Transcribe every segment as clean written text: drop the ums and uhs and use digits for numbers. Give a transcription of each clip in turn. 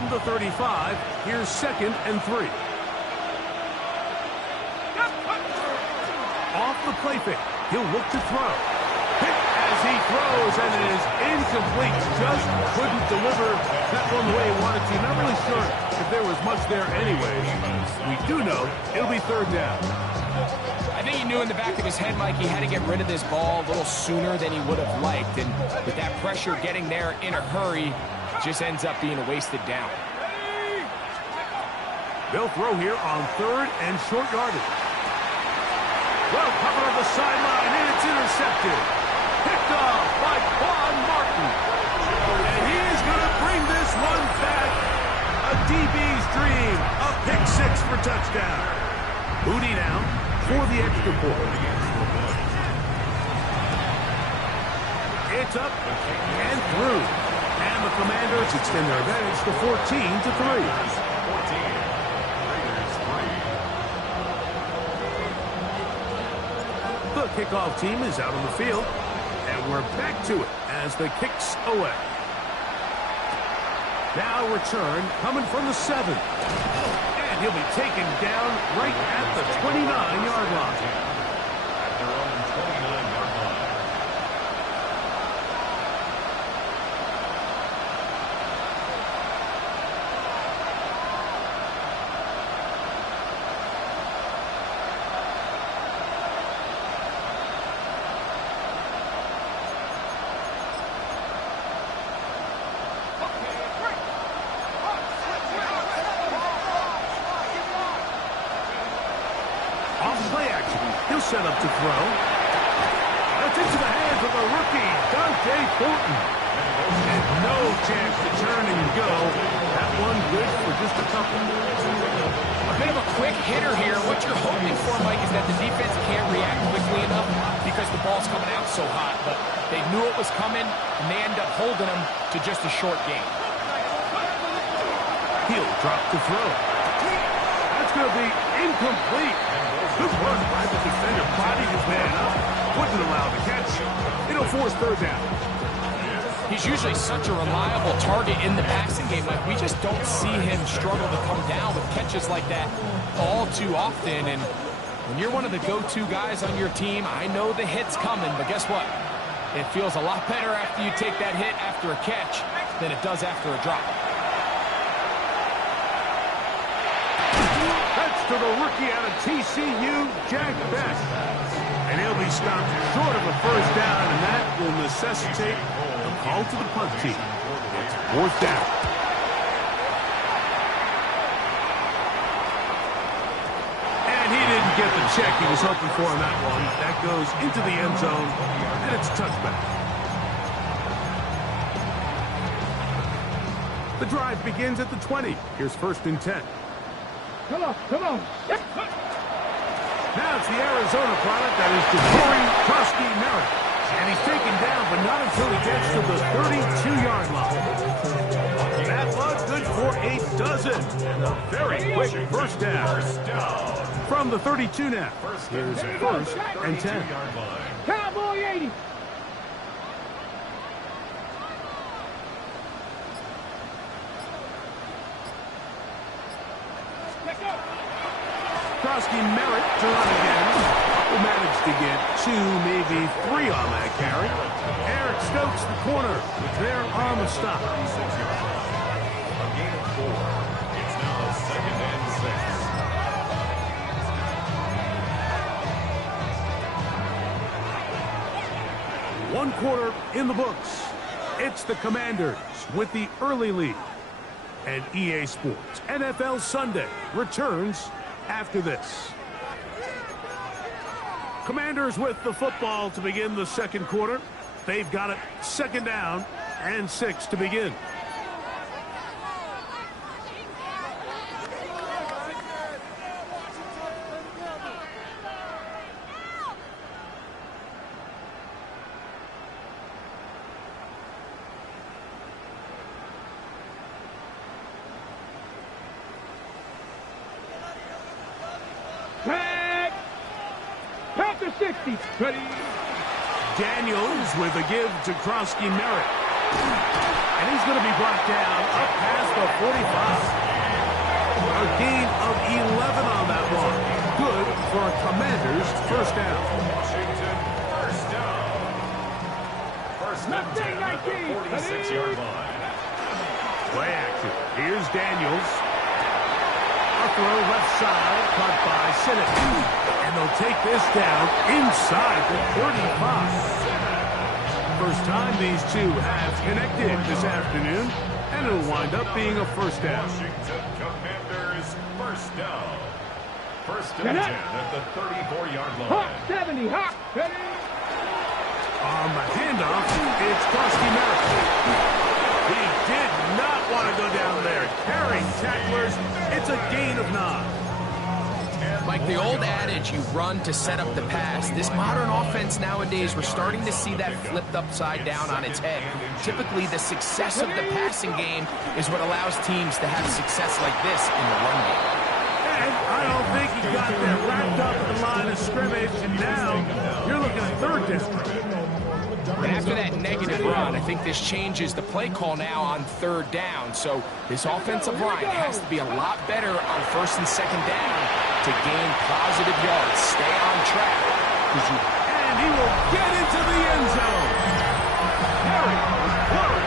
From the 35, here's 2nd and 3. Off the play fake, he'll look to throw. Hit as he throws, and it is incomplete. Just couldn't deliver that one the way he wanted to. Not really sure if there was much there anyway. We do know it'll be 3rd down. I think he knew in the back of his head, Mike, he had to get rid of this ball a little sooner than he would have liked. And with that pressure getting there in a hurry, just ends up being a wasted down. They'll throw here on 3rd and short yardage. Well covered on the sideline, and it's intercepted. Picked off by Quan Martin. And he is going to bring this one back. A DB's dream. A pick 6 for touchdown. Booty now for the extra point. It's up and through. And the Commanders extend their advantage to 14-3. The kickoff team is out on the field, and we're back to it as the kicks away. Now return coming from the 7. And he'll be taken down right at the 29-yard line. At their own 29-yard line. Set up to throw. That's into the hands of the rookie, Dante Thornton. And no chance to turn and go. That one good for just a couple. A bit of a quick hitter here. What you're hoping for, Mike, is that the defense can't react quickly enough because the ball's coming out so hot. But they knew it was coming, and they end up holding them to just a short game. He'll drop to throw. That's going to be incomplete. Good work by the defender. Bodied his man up. Wouldn't allow the catch. It'll force 3rd down. He's usually such a reliable target in the passing game. Like, we just don't see him struggle to come down with catches like that all too often. And when you're one of the go-to guys on your team, I know the hit's coming, but guess what? It feels a lot better after you take that hit after a catch than it does after a drop. To the rookie out of TCU, Jack Beck. And he'll be stopped short of a 1st down, and that will necessitate a call to the punt team. It's 4th down. And he didn't get the check he was hoping for on that one. That goes into the end zone, and it's a touchback. The drive begins at the 20. Here's 1st and 10. Come on, come on. Yep. Now it's the Arizona product that is Jabari Krusky Merritt. And he's taken down, but not until he gets to the 32-yard line. That was good for a dozen. And a very quick 1st down. From the 32 now. Here's 1st and 10. Cowboy 80. Krusky Merritt to run again. Will manage to get 2, maybe 3 on that carry. Eric Stokes, the corner, there on the stop. A gain of 4. It's now 2nd and 6. 1 quarter in the books. It's the Commanders with the early lead. And EA Sports NFL Sunday returns after this. Commanders with the football to begin the 2nd quarter. They've got it 2nd down and 6 to begin. Panther 60. Ready. Daniels with a give to Krusky Merritt. And he's going to be brought down up past the 45. A gain of 11 on that one. Good for a Commanders first down. Washington, first down. First and 10 at the 46-yard line. Play action. Here's Daniels. A throw left side, caught by Sinnott. And they'll take this down inside the 35. First time these two have connected this afternoon, and it'll wind up being a first down. Washington Commanders, first down. First and 10 at the 34-yard line. Hawk 70, Hawk, ready? On the handoff, it's Koski Merrick. He did not want to go down there. Carrying tacklers, it's a gain of 9. Like the old adage, you run to set up the pass. This modern offense nowadays, we're starting to see that flipped upside down on its head. Typically, the success of the passing game is what allows teams to have success like this in the run game. And I don't think he got there wrapped up at the line of scrimmage, and now you're looking at third down. And after that negative run, I think this changes the play call now on third down. So this offensive line has to be a lot better on first and second down to gain positive yards. Stay on track. And he will get into the end zone. Harry, Flurry,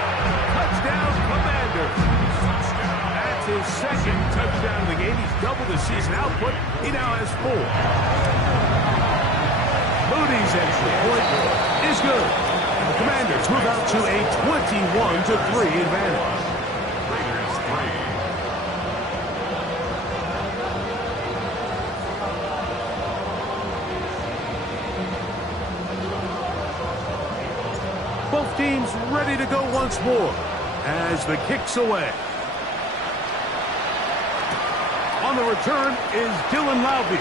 touchdown, Commanders. That's his second touchdown of the game. He's doubled his season output. He now has 4. Moody's extra point is good. And the Commanders move out to a 21-3 advantage. Raiders 3. Both teams ready to go once more as the kick's away. On the return is Dylan Laube.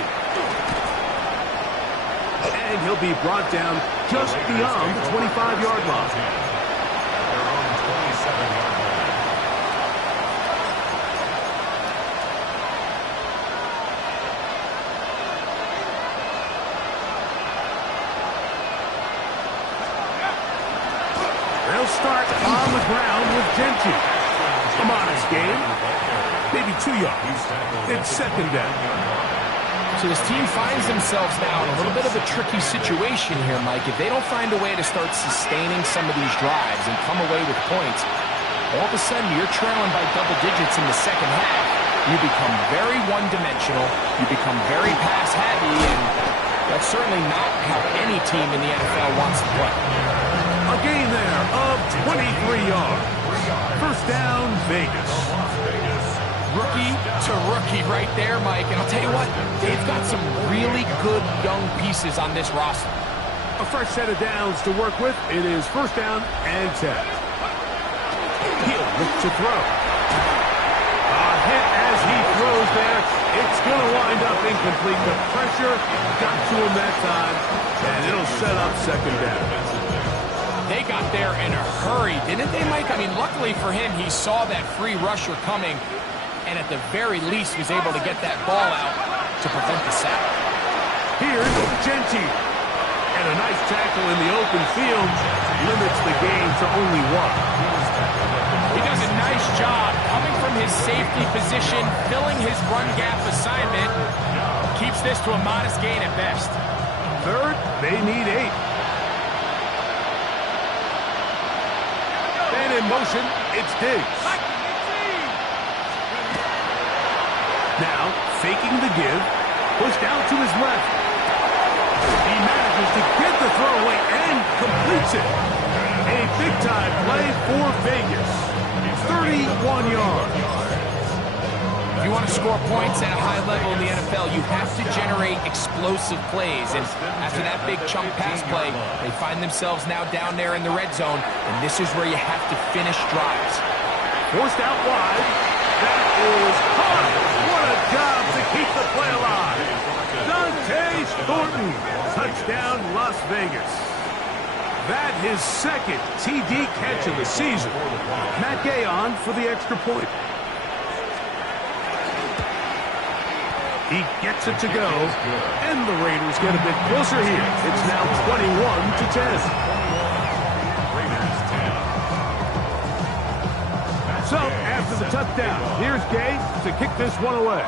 And he'll be brought down just beyond the 25-yard line. They're on the 27-yard line. They'll start on the ground with Gentry. A modest game, maybe 2 yards. It's second down. So this team finds themselves now in a little bit of a tricky situation here, Mike. If they don't find a way to start sustaining some of these drives and come away with points, all of a sudden you're trailing by double digits in the second half. You become very one-dimensional. You become very pass-heavy, and that's certainly not how any team in the NFL wants to play. A gain there of 23 yards. First down, Vegas. Rookie to rookie right there, Mike. And I'll tell you what, they've got some really good young pieces on this roster. A fresh set of downs to work with. It is first down and 10. He'll look to throw. A hit as he throws there. It's going to wind up incomplete. The pressure got to him that time, and it'll set up second down. They got there in a hurry, didn't they, Mike? I mean, luckily for him, he saw that free rusher coming, and at the very least was able to get that ball out to prevent the sack. Here's Gentry. And a nice tackle in the open field limits the game to only 1. He does a nice job coming from his safety position, filling his run gap assignment. Keeps this to a modest gain at best. Third, they need 8. And in motion, it's Diggs. Now, faking the give, pushed out to his left. He manages to get the throw away and completes it. A big-time play for Vegas. 31 yards. If you want to score points at a high level in the NFL, you have to generate explosive plays. And after that big chunk pass play, they find themselves now down there in the red zone, and this is where you have to finish drives. Forced out wide. That is hard. What a job to keep the play alive. Dante Thornton. Touchdown, Las Vegas. That his second TD catch of the season. Matt Gay on for the extra point. He gets it to go, and the Raiders get a bit closer here. It's now 21-10. So, after for the touchdown. Here's Gay to kick this one away.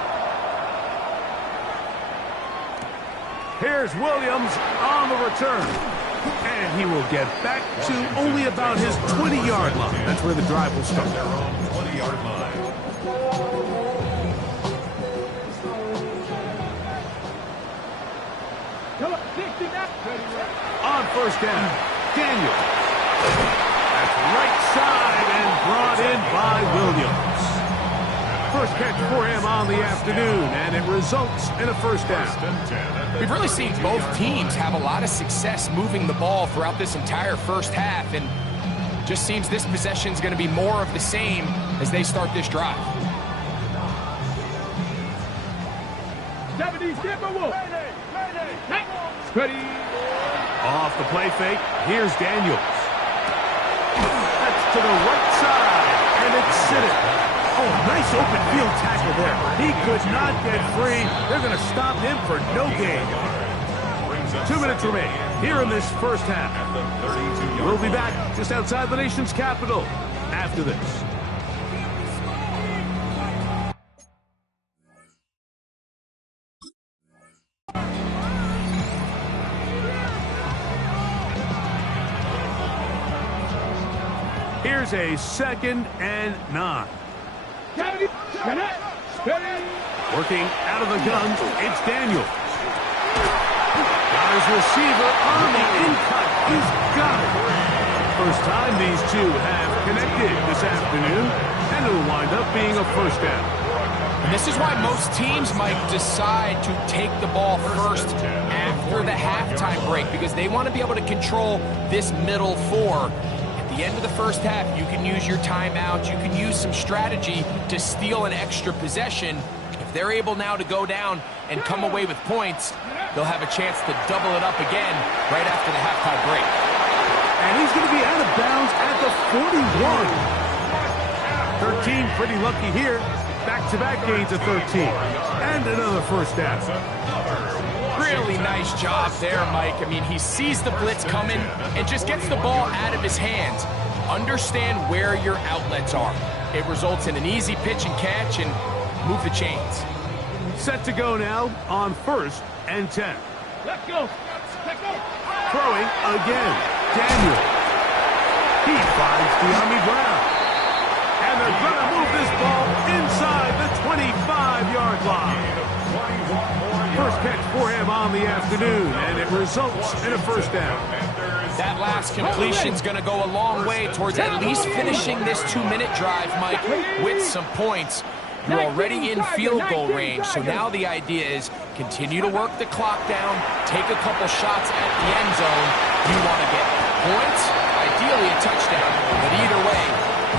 Here's Williams on the return. And he will get back to only about his 20-yard line. That's where the drive will start. Their own 20-yard line. On first down, Daniel. That's right side and brought in by Williams. First catch for him on the afternoon, and it results in a first down. We've really seen both teams have a lot of success moving the ball throughout this entire first half, and just seems this possession is going to be more of the same as they start this drive. 70 Ready. Off the play fake, here's Daniels. That's to the right side, and it's Siddick. Oh, nice open field tackle there. He could not get free. They're going to stop him for no gain. 2 minutes remaining here in this first half. We'll be back just outside the nation's capital after this. Here's a 2nd and 9. Working out of the gun, it's Daniels. Got his receiver on the in-cut. He's got it. First time these two have connected this afternoon, and it'll wind up being a first down. And this is why most teams might decide to take the ball first after the halftime break, because they want to be able to control this middle four. At the end of the first half, you can use your timeouts, you can use some strategy to steal an extra possession. If they're able now to go down and come away with points, they'll have a chance to double it up again right after the halftime break. And he's going to be out of bounds at the 41. 13, pretty lucky here. Back-to-back gains of 13. And another first down. Really nice job there, Mike. I mean, he sees the blitz coming and just gets the ball out of his hands. Understand where your outlets are. It results in an easy pitch and catch and move the chains. Set to go now on 1st and 10. Let's go. Let's go. Throwing again. Daniel. He finds De'Ami Brown. And they're going to move this ball inside the 25-yard line. First catch for him on the afternoon, and it results in a first down. That last completion's going to go a long way towards at least finishing this 2-minute drive, Mike, with some points. You're already in field goal range, so now the idea is continue to work the clock down, take a couple shots at the end zone. You want to get points, ideally a touchdown, but either way,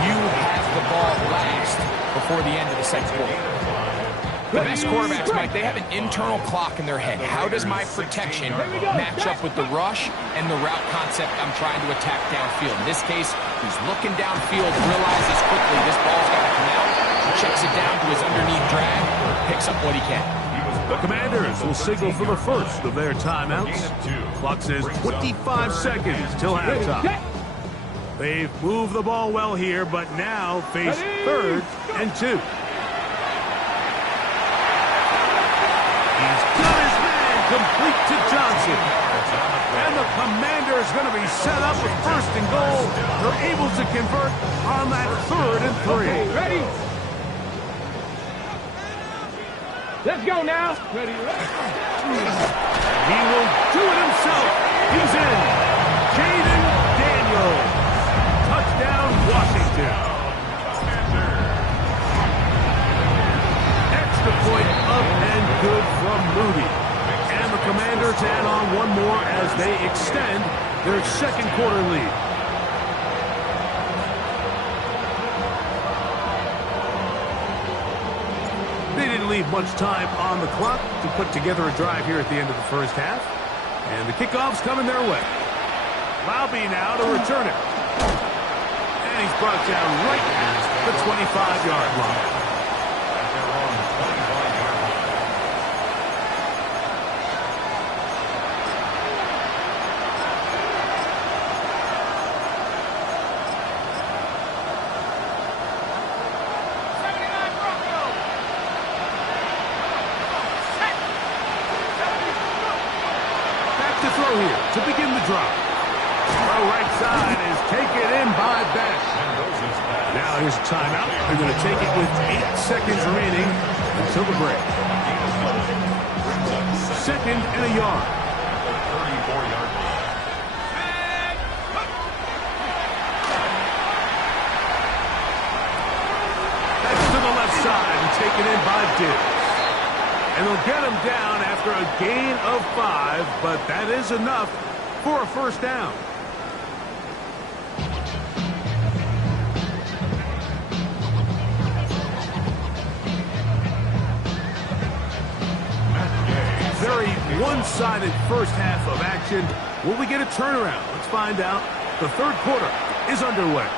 you have the ball last before the end of the second quarter. The best quarterbacks, Mike, they have an internal clock in their head. How does my protection match up with the rush and the route concept I'm trying to attack downfield? In this case, he's looking downfield, realizes quickly this ball's got to come out, checks it down to his underneath drag, picks up what he can. The Commanders will signal for the first of their timeouts. Clock says 25 seconds till halftime. They've moved the ball well here, but now face 3rd and 2. He's got his man complete to Johnson. And the Commanders going to be set up with 1st and goal. They're able to convert on that 3rd and 3. Ready? Let's go now. Ready? He will do it himself. He's in. Jaden Daniels. Touchdown, Washington. Extra point up and good from Moody. And the Commanders add on one more as they extend their second quarter lead. They didn't leave much time on the clock to put together a drive here at the end of the first half. And the kickoff's coming their way. Laube now to return it. And he's brought down right at the 25-yard line. to begin the drive. The right side is taken in by Best. Now here's a timeout. They're going to take it with 8 seconds remaining until the break. 2nd and a yard. 34-yard line. That's to the left side and taken in by Diggs. And they'll get him down after a gain of 5, but that is enough for a first down. Very one-sided first half of action. Will we get a turnaround? Let's find out. The third quarter is underway.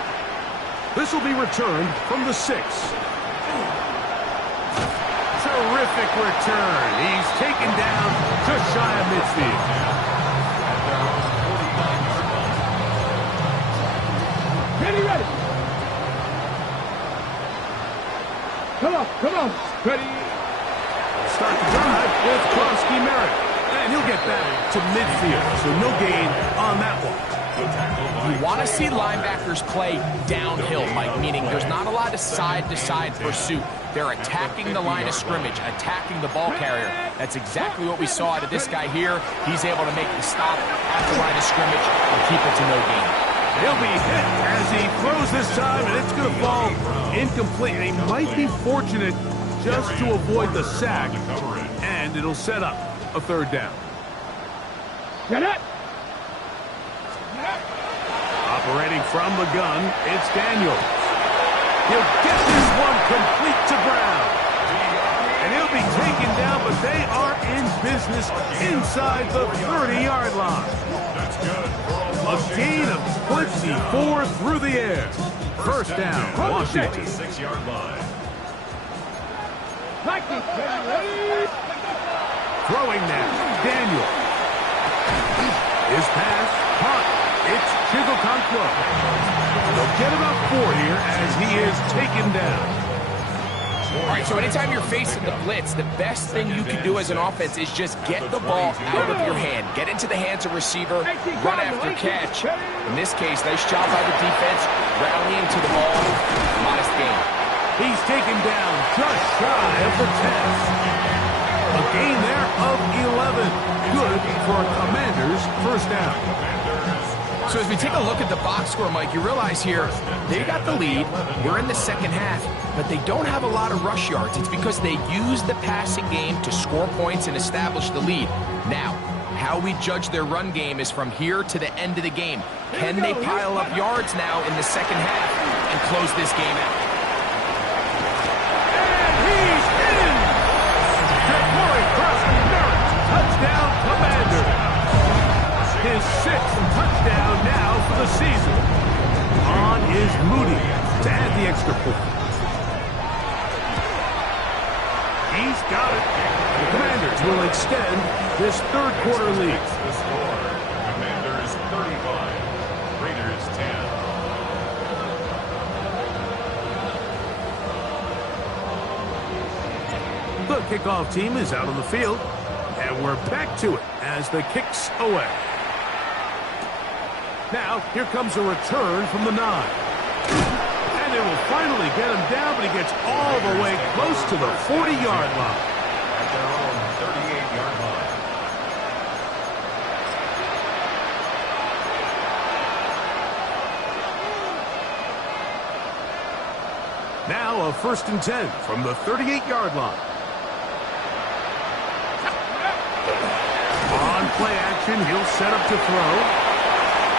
This will be returned from the 6. Terrific return. He's taken down just shy of midfield. Ready. Come on. Ready. Start the drive with Kronsky Merritt. And he'll get back to midfield, so no gain on that one. You want to see linebackers play downhill, Mike, meaning there's not a lot of side-to-side pursuit. They're attacking the line of scrimmage, attacking the ball carrier. That's exactly what we saw out of this guy here. He's able to make the stop at the line of scrimmage and keep it to no gain. He'll be hit as he throws this time, and it's going to fall incomplete. And he might be fortunate just to avoid the sack, and it'll set up a third down. Get it. Operating from the gun, it's Daniels. He'll get this one complete to Brown. And he'll be taken down, but they are in business inside the 30-yard line. A gain of 24 through the air. First down, Washington. 6-yard line. Throwing now, Daniel. His pass, caught. It's Chigokonkwo. They'll get about 4 here as he is taken down. All right, so anytime you're facing the blitz, the best thing you can do as an offense is just get the ball out of your hand. Get into the hands of receiver, run after catch. In this case, nice job by the defense, rallying to the ball. Modest gain. He's taken down just shy of the 10. A gain there of 11. Good for a Commanders first down. So as we take a look at the box score, Mike, you realize here, they got the lead. We're in the second half, but they don't have a lot of rush yards. It's because they use the passing game to score points and establish the lead. Now, how we judge their run game is from here to the end of the game. Can they pile up yards now in the second half and close this game out? And he's in! Corey Kronsky Merritt, touchdown Commander. His 6th touchdown now for the season. On is Moody to add the extra point. He's got it. The Commanders will extend this third quarter lead. The score, Commanders 35, Raiders 10. The kickoff team is out on the field, and we're back to it as the kick's away. Now, here comes a return from the 9. And it will finally get him down, but he gets all the way close to the 40-yard line. At their own 38-yard line. Now a 1st and 10 from the 38-yard line. On play action, he'll set up to throw.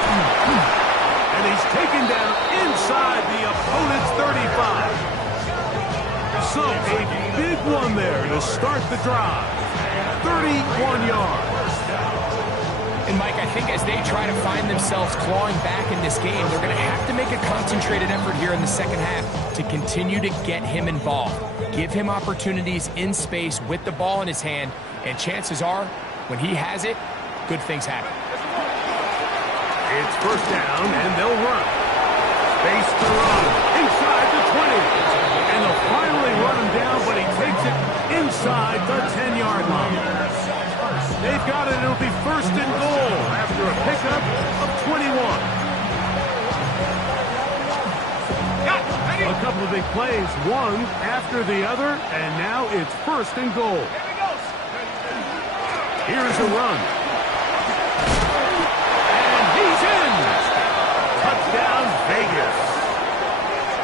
And he's taken down inside the opponent's 35. So a big one there to start the drive. 31 yards. And Mike, I think as they try to find themselves clawing back in this game, they're going to have to make a concentrated effort here in the second half to continue to get him involved. Give him opportunities in space with the ball in his hand, and chances are, when he has it, good things happen. It's first down, and they'll run. Space to run inside the 20. And they'll finally run him down, but he takes it inside the 10-yard line. They've got it. It'll be 1st and goal after a couple of big plays, one after the other, and now it's 1st and goal. Here's a run. And he's in. Touchdown, Vegas.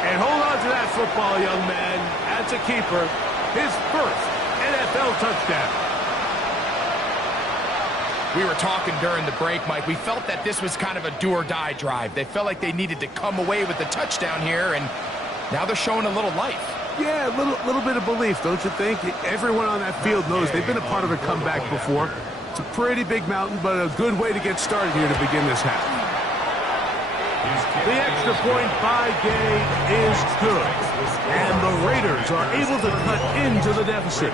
And hold on to that football, young man. That's a keeper. His 1st NFL touchdown. We were talking during the break, Mike. We felt that this was kind of a do-or-die drive. They felt like they needed to come away with the touchdown here, and now they're showing a little life. Yeah, a little bit of belief, don't you think? Everyone on that field knows they've been a part of a comeback before. It's a pretty big mountain, but a good way to get started here to begin this half. The extra point by Gay is good, and the Raiders are able to cut into the deficit.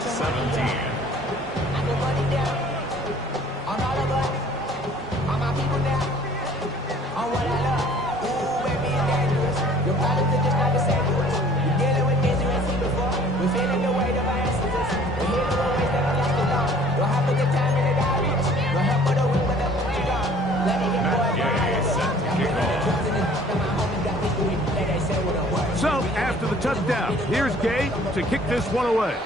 17. So, after the touchdown, here's Gay to kick this one away.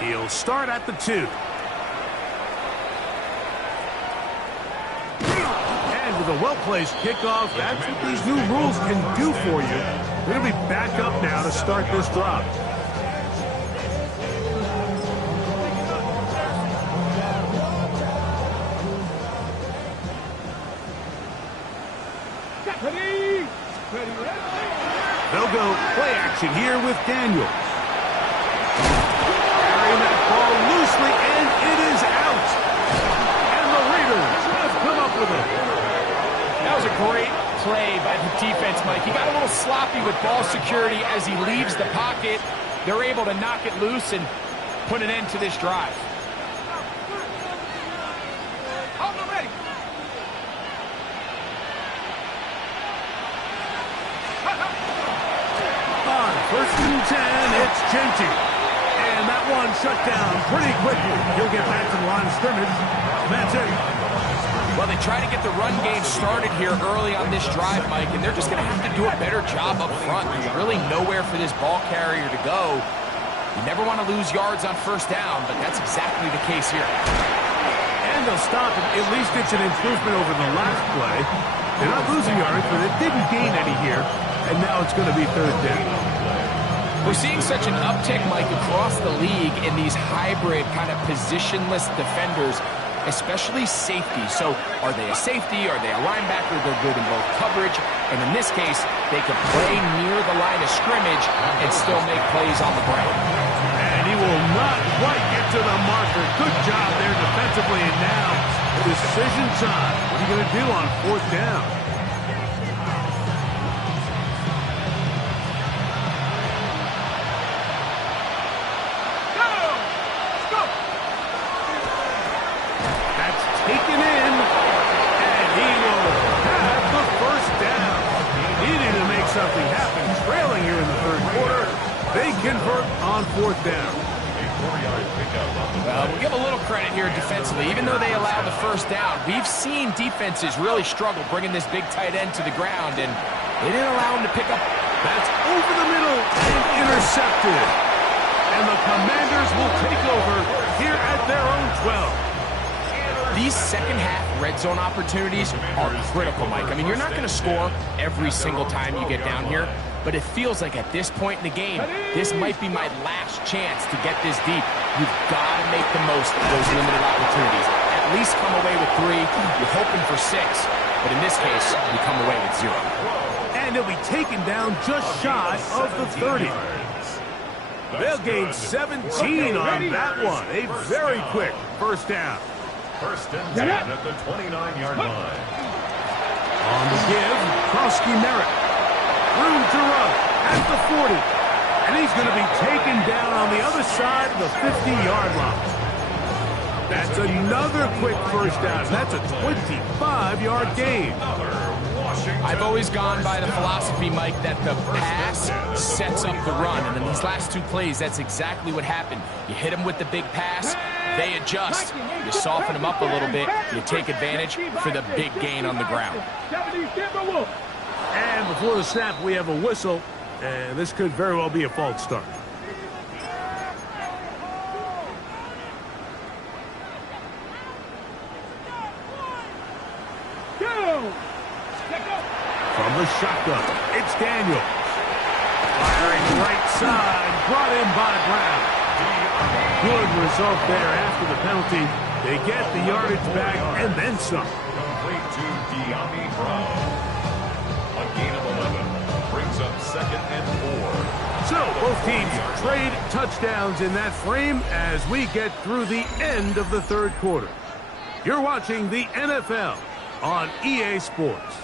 He'll start at the 2. And with a well-placed kickoff, that's what these new rules can do for you. We're going to be back up now to start this drive. They'll go play action here with Daniels. Carrying that ball loosely, and it is out. And the Raiders have come up with it. That was a great play by the defense, Mike. He got a little sloppy with ball security as he leaves the pocket. They're able to knock it loose and put an end to this drive. On 1st and 10, it's Genty. And that one shut down pretty quickly. He'll get back to the line of scrimmage. And that's it. Well, they try to get the run game started here early on this drive, Mike, and they're just going to have to do a better job up front. There's really nowhere for this ball carrier to go. You never want to lose yards on 1st down, but that's exactly the case here. And they'll stop it. At least it's an improvement over the last play. They're not losing yards, but it didn't gain any here. And now it's going to be 3rd down. We're seeing such an uptick, Mike, across the league in these hybrid kind of positionless defenders, especially safety. So are they a safety? Are they a linebacker? They're good in both coverage. And in this case, they can play near the line of scrimmage and still make plays on the ground. And he will not quite get to the marker. Good job there defensively. And now, decision time. What are you going to do on 4th down? Taken in, and he will have the 1st down. He needed to make something happen. Trailing here in the 3rd quarter, they convert on 4th down. Well, we'll give a little credit here defensively. Even though they allowed the 1st down, we've seen defenses really struggle bringing this big tight end to the ground, and they didn't allow him to pick up. That's over the middle and intercepted. And the Commanders will take over here at their own 12. These second-half red zone opportunities are critical, Mike. I mean, you're not going to score every single time you get down here, but it feels like at this point in the game, this might be my last chance to get this deep. You've got to make the most of those limited opportunities. At least come away with 3. You're hoping for 6, but in this case, you come away with 0. And he'll be taken down just shy of the 30. They'll gain 17 on that one. A very quick 1st down. 1st and 10 at the 29-yard line. On the give, Krosky Merritt. Room to run at the 40. And he's going to be taken down on the other side of the 50-yard line. That's another quick 1st down. That's a 25-yard gain. I've always gone by the philosophy, Mike, that the pass sets up the run. And in these last two plays, that's exactly what happened. You hit them with the big pass, they adjust. You soften them up a little bit, you take advantage for the big gain on the ground. And before the snap, we have a whistle, and this could very well be a false start. From the shotgun, it's Daniel. Firing right side, brought in by Brown. Good result there after the penalty. They get the yardage back and then some. Complete to De'Ami Brown. A gain of 11 brings up 2nd and 4. So both teams trade touchdowns in that frame as we get through the end of the third quarter. You're watching the NFL on EA Sports.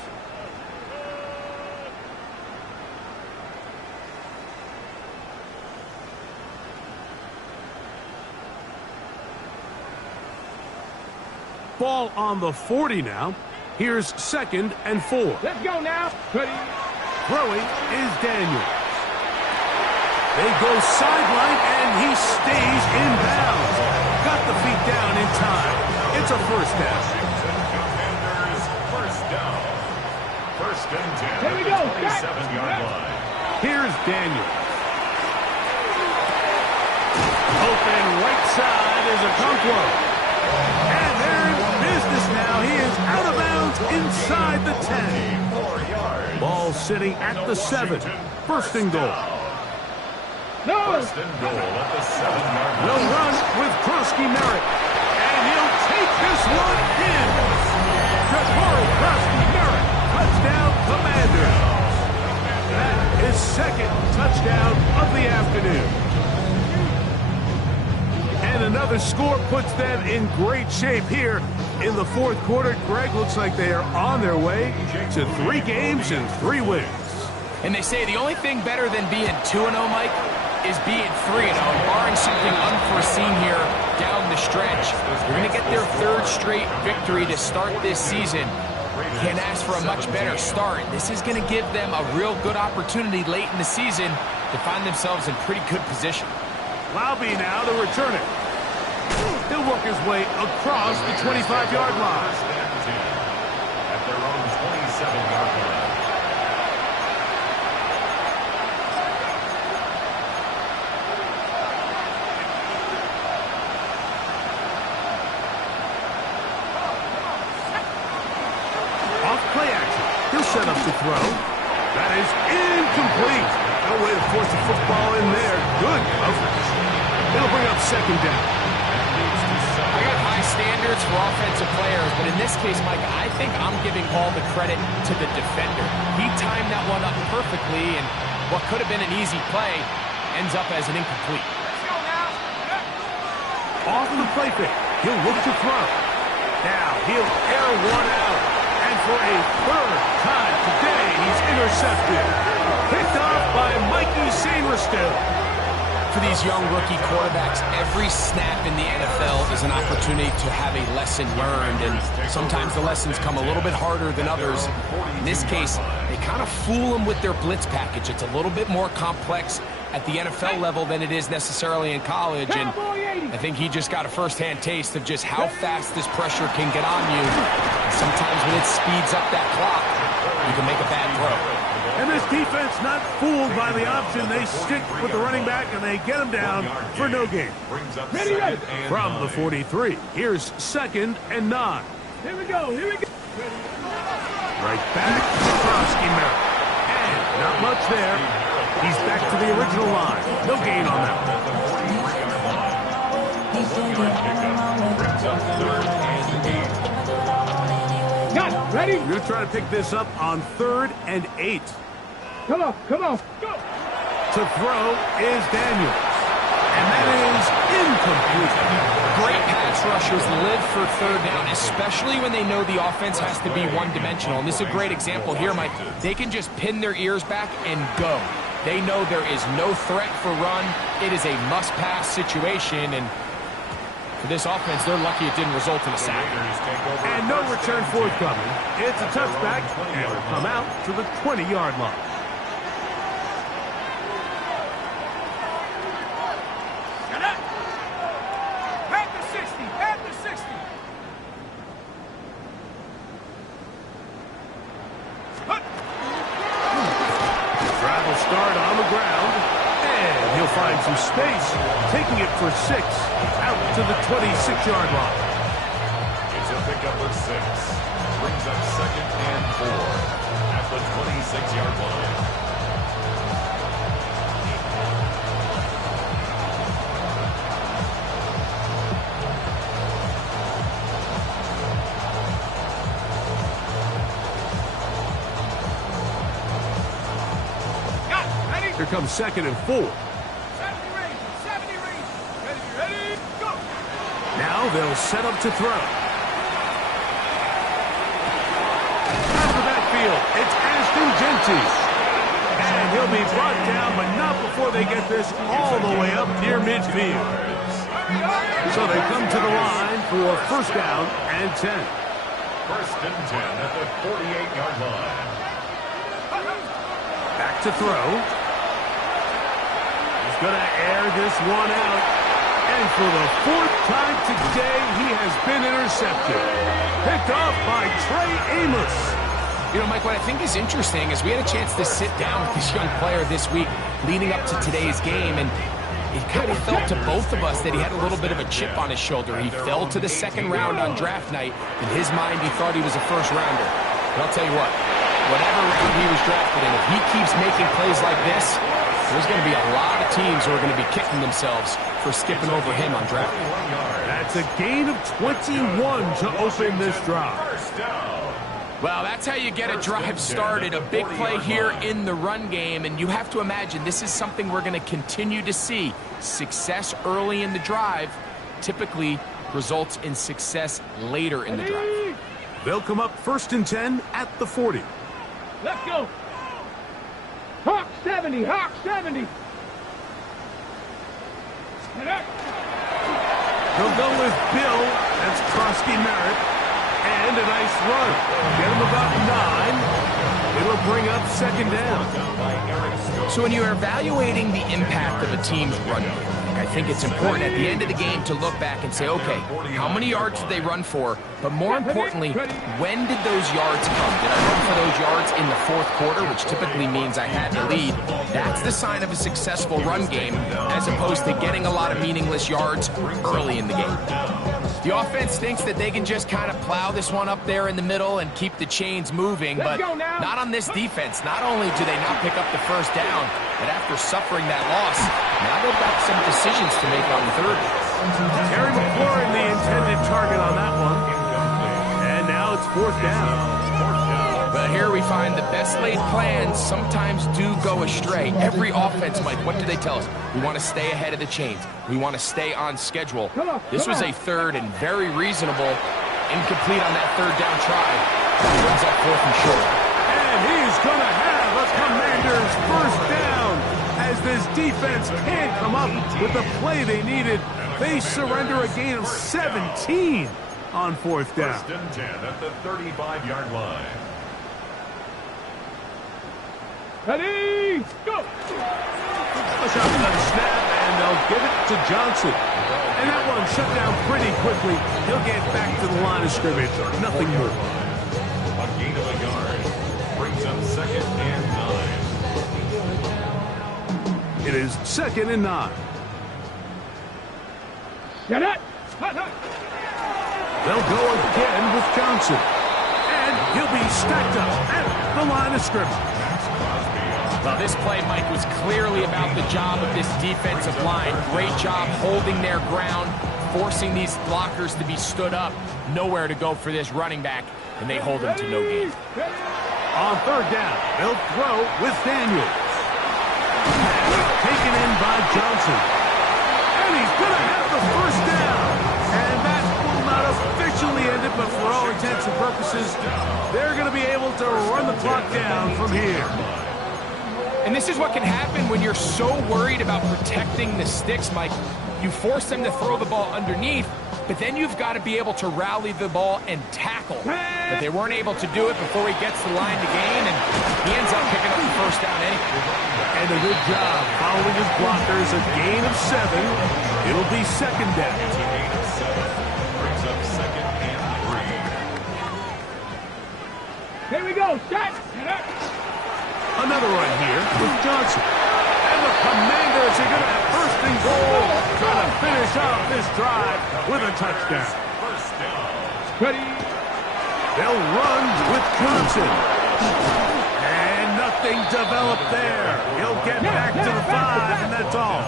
Ball on the 40 now. Here's 2nd and 4. Let's go now. Ready. Throwing is Daniel. They go sideline, and he stays in bounds. Got the feet down in time. It's a first down. Commanders first down. 1st and 10. Here we go. 27-yard line. Here's Daniel. Open right side is a Okonkwo. And they're in business now. He is out of bounds inside the 10. Ball sitting at the 7. 1st and goal. No. 1st and goal at the 7-yard line. No run with Krosky Merritt. And he'll take this one in. Jabari Krosky Merritt. Touchdown, Commanders. That is 2nd touchdown of the afternoon. And another score puts them in great shape here in the 4th quarter. Greg, looks like they are on their way to 3 games and 3 wins. And they say the only thing better than being 2-0, Mike, is being 3-0, barring something unforeseen here down the stretch. They're going to get their 3rd straight victory to start this season. Can't ask for a much better start. This is going to give them a real good opportunity late in the season to find themselves in pretty good position. Laube now to return it. He'll work his way across the 25-yard line. 1st and 10 at their own 27-yard line. Off play action. He'll set up to throw. That is incomplete. No way to force the football in there. Good coverage. It'll bring up 2nd down. I got high standards for offensive players, but in this case, Mike, I think I'm giving all the credit to the defender. He timed that one up perfectly, and what could have been an easy play ends up as an incomplete. Off the play fake. He'll look to throw. Now he'll air one out. And for a 3rd time today, he's intercepted. Picked off by Mikey Sainristil. For these young rookie quarterbacks, every snap in the NFL is an opportunity to have a lesson learned, and sometimes the lessons come a little bit harder than others. In this case, they kind of fool them with their blitz package. It's a little bit more complex at the NFL level than it is necessarily in college, and I think he just got a first-hand taste of just how fast this pressure can get on you. And sometimes when it speeds up that clock, you can make a bad throw. And this defense not fooled by the option. They stick with the running back, and they get him down for no gain. Ready, ready. From the 43, here's 2nd and 9. Here we go. Here we go. Right back to Krosky Merritt. And not much there. He's back to the original line. No gain on that. Got it. Ready? We're going to try to pick this up on 3rd and 8. Come on. Come on. Go. To throw is Daniel. And that is incomplete. Great pass rushers live for 3rd down, especially when they know the offense has to be one-dimensional. And this is a great example here, Mike. They can just pin their ears back and go. They know there is no threat for run. It is a must-pass situation. And for this offense, they're lucky it didn't result in a sack. And no return forthcoming. It's a touchback, and will come out to the 20-yard line. Drive will start on the ground, and he'll find some space, taking it for 6 out to the 26-yard line. It's a pickup of 6. Brings up 2nd and 4 at the 26-yard line. Here comes 2nd and 4. 70 range. Ready, go. Now they'll set up to throw. Out of the backfield, it's Ashton Genty. And he'll be brought down, but not before they get this all the way up near midfield. So they come to the line for 1st down and 10. 1st and 10 at the 48-yard line. Back to throw. Going to air this one out. And for the 4th time today, he has been intercepted. Picked off by Trey Amos. You know, Mike, what I think is interesting is we had a chance to sit down with this young player this week leading up to today's game, and it kind of felt to both of us that he had a little bit of a chip on his shoulder. He fell to the 2nd round on draft night. In his mind, he thought he was a 1st rounder. But I'll tell you what, whatever round he was drafted in, if he keeps making plays like this, there's going to be a lot of teams who are going to be kicking themselves for skipping over him on draft night. That's a gain of 21 to open this drive. Well, that's how you get a drive started. A big play here in the run game, and you have to imagine this is something we're going to continue to see. Success early in the drive typically results in success later in the drive. They'll come up 1st and 10 at the 40. Let's go. Hawk 70, Hawk 70. They'll go with Bill. That's Krosky Merritt. And a nice run. Get him about 9. It'll bring up 2nd down. So when you're evaluating the impact of a team's run game, I think it's important at the end of the game to look back and say, okay, how many yards did they run for? But more importantly, when did those yards come? Did I run for those yards in the 4th quarter, which typically means I had the lead? That's the sign of a successful run game, as opposed to getting a lot of meaningless yards early in the game. The offense thinks that they can just kind of plow this one up there in the middle and keep the chains moving, but not on this defense. Not only do they not pick up the 1st down, but after suffering that loss, now they've got some decisions to make on 3rd. Terry McLaurin, the intended target on that one. And now it's 4th down. But here we find the best laid plans sometimes do go astray. Every offense, Mike, what do they tell us? We want to stay ahead of the chains. We want to stay on schedule. This was a 3rd and very reasonable, incomplete on that 3rd down try. Brings up 4th and short. And he's going to have a Commanders 1st down. As this defense can't come up with the play they needed, they surrender a gain of 17 on 4th down. 1st and 10 at the 35-yard line. Ready, go. A shotgun snap, and they'll give it to Johnson. And that one shut down pretty quickly. He'll get back to the line of scrimmage. Nothing more. A gain of a yard. Brings up 2nd and 9. It is 2nd and 9. Get it. They'll go again with Johnson. And he'll be stacked up at the line of scrimmage. Well, this play, Mike, was clearly about the job of this defensive line. Great job holding their ground, forcing these blockers to be stood up. Nowhere to go for this running back, and they hold him to no gain. On 3rd down, they'll throw with Daniels. Taken in by Johnson. And he's going to have the 1st down. And that will not officially end it, but for all intents and purposes, they're going to be able to run the clock down from here. And this is what can happen when you're so worried about protecting the sticks, Mike. You force them to throw the ball underneath, but then you've got to be able to rally the ball and tackle. But they weren't able to do it before he gets the line to gain, and he ends up picking up the first down anyway. And a good job following his blockers. A gain of 7. It'll be second down. It's a gain of 7. Brings up second and 3. Here we go. Set. Another run here with Johnson. And the Commanders are going to have first and goal, trying to finish off this drive with a touchdown. First down. Ready. They'll run with Johnson. And nothing developed there. He'll get back to the 5, and that's all.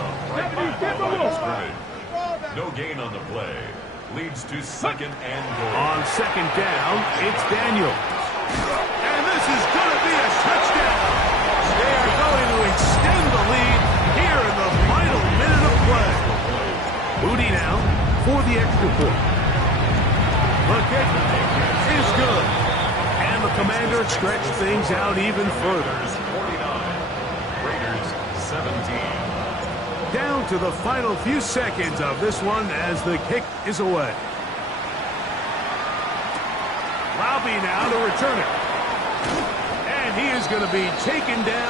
No gain on the play. Leads to second and goal. On second down, it's Daniels. And this is going to be a touchdown. They are going to extend the lead here in the final minute of play. Moody now for the extra point. The kick is good. And the Commanders stretch things out even further. 49. Raiders 17. Down to the final few seconds of this one as the kick is away. Robbie now to return it. And he is going to be taken down